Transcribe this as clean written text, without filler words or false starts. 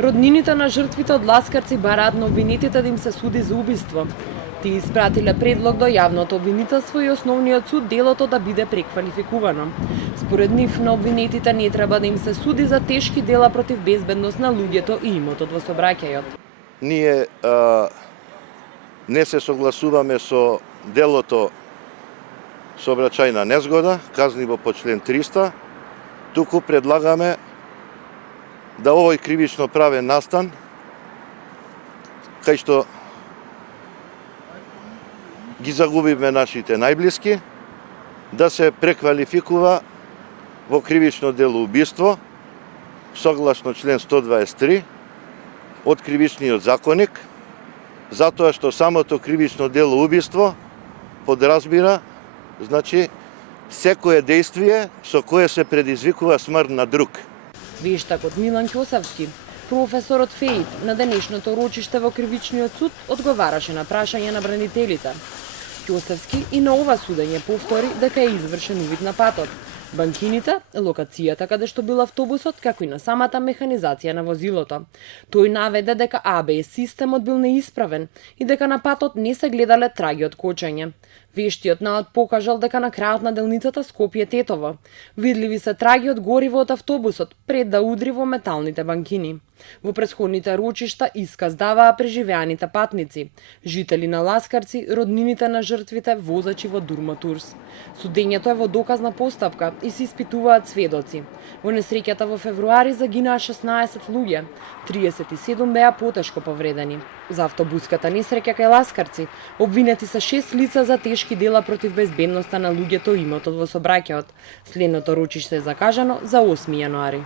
Роднините на жртвите од Ласкарци бараат на обвинетите да им се суди за убиство. Тие испратиле предлог до јавното обвинителство и основниот суд делото да биде преквалификувано. Според нив на обвинетите не треба да им се суди за тешки дела против безбедност на луѓето и имотот во сообраќајот. Ние не се согласуваме со делото сообраќајна незгода, казниво по член 300, туку предлагаме да овој кривично правен настан, кај што ги загубиме нашите најблиски, да се преквалификува во кривично дело убиство, согласно член 123 од Кривичниот законник, затоа што самото кривично дело убиство подразбира, значи, секое действие со кое се предизвикува смрт на друг. Вештакот Милан Ќосавски, професор од ФЕИП на денешното рочиште во Кривичниот суд, одговараше на прашање на бранителите. Ќосавски и на ова судење повтори дека е извршен увид на патот, банкините, локацијата каде што бил автобусот, како и на самата механизација на возилото. Тој наведе дека АБС системот бил неисправен и дека на патот не се гледале траги од кочење. Вештиот наод покажал дека на крајот на делницата Скопје-Тетово видливи се траги од гориво од автобусот пред да удри во металните банкини. Во претходните рочишта исказ даваа преживеаните патници, жители на Ласкарци, роднините на жртвите, возачи во Дурматурс. Судењето е во доказна постапка и се испитуваат сведоци. Во несреќата во февруари загинаа 16 луѓе, 37 беа потешко повредени. За автобуската несреќа кај Ласкарци обвинети се 6 лица за тешки дела против безбедноста на луѓето и имотот во сообраќајот. Следното рочиште е закажано за 8 јануари.